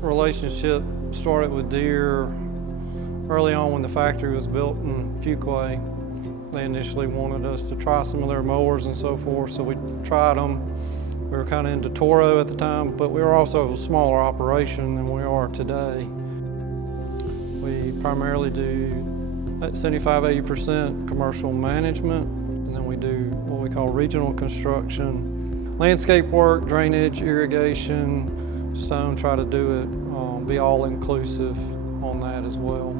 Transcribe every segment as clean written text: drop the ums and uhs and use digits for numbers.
relationship started with deer early on when the factory was built in Fuquay. They initially wanted us to try some of their mowers and so forth, so we tried them. We were kind of into Toro at the time, but we were also a smaller operation than we are today. We primarily do 75–80% commercial management, and then we do what we call regional construction, landscape work, drainage, irrigation, stone, try to do it, be all-inclusive on that as well.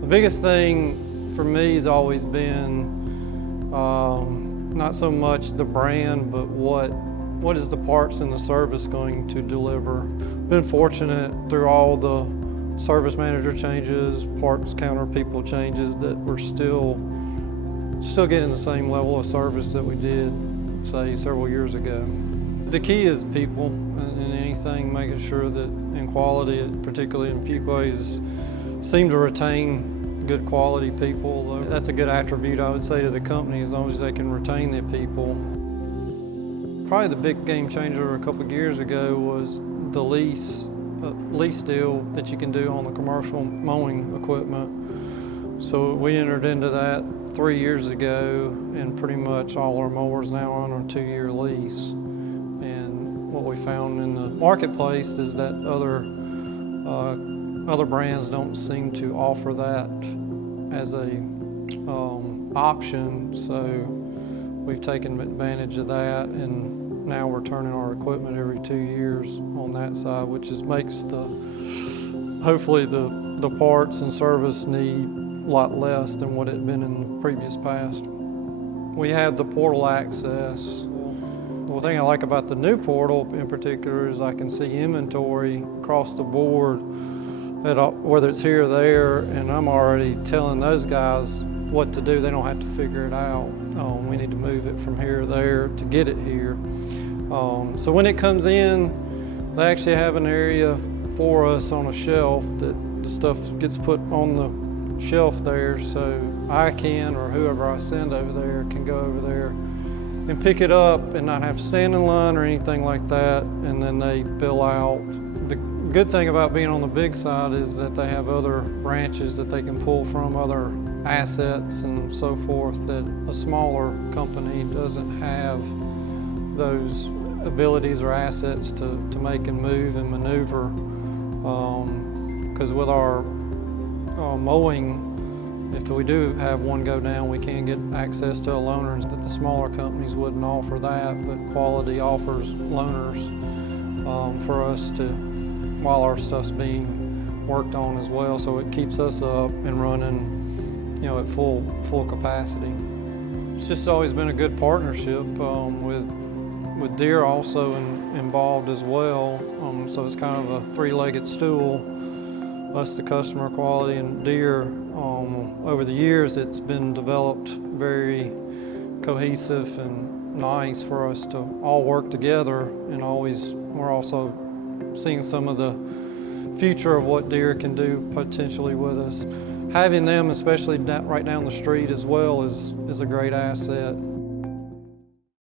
The biggest thing for me has always been not so much the brand, but what is the parts and the service going to deliver. Been fortunate through all the service manager changes, parts counter people changes, that we're still getting the same level of service that we did, say, several years ago. The key is people and anything, making sure that in quality, particularly in Fuquay, seem to retain good quality people. That's a good attribute, I would say, to the company, as long as they can retain their people. Probably the big game changer a couple of years ago was the lease deal that you can do on the commercial mowing equipment. So we entered into that 3 years ago, and pretty much all our mowers now are on a 2-year lease. And what we found in the marketplace is that other brands don't seem to offer that as a option. So we've taken advantage of that, and now we're turning our equipment every 2 years on that side, which makes hopefully the parts and service need a lot less than what it had been in the previous past. We have the portal access. The thing I like about the new portal in particular is I can see inventory across the board, whether it's here or there, and I'm already telling those guys what to do. They don't have to figure it out. We need to move it from here or there to get it here. So when it comes in, they actually have an area for us on a shelf that the stuff gets put on the shelf there, so I can, or whoever I send over there, can go over there and pick it up and not have to stand in line or anything like that, and then they bill out. The good thing about being on the big side is that they have other branches that they can pull from, other assets and so forth, that a smaller company doesn't have those abilities or assets to make and move and maneuver. Because with our mowing, if we do have one go down, we can get access to a loaner that the smaller companies wouldn't offer that, but Quality offers loaners for us to, while our stuff's being worked on as well, so it keeps us up and running, at full capacity. It's just always been a good partnership with Deere also involved as well. So it's kind of a three-legged stool. Us, the customer, Quality, and Deere. Over the years, it's been developed very cohesive and nice for us to all work together, and we're also seeing some of the future of what Deere can do potentially with us. Having them, especially right down the street as well, is a great asset.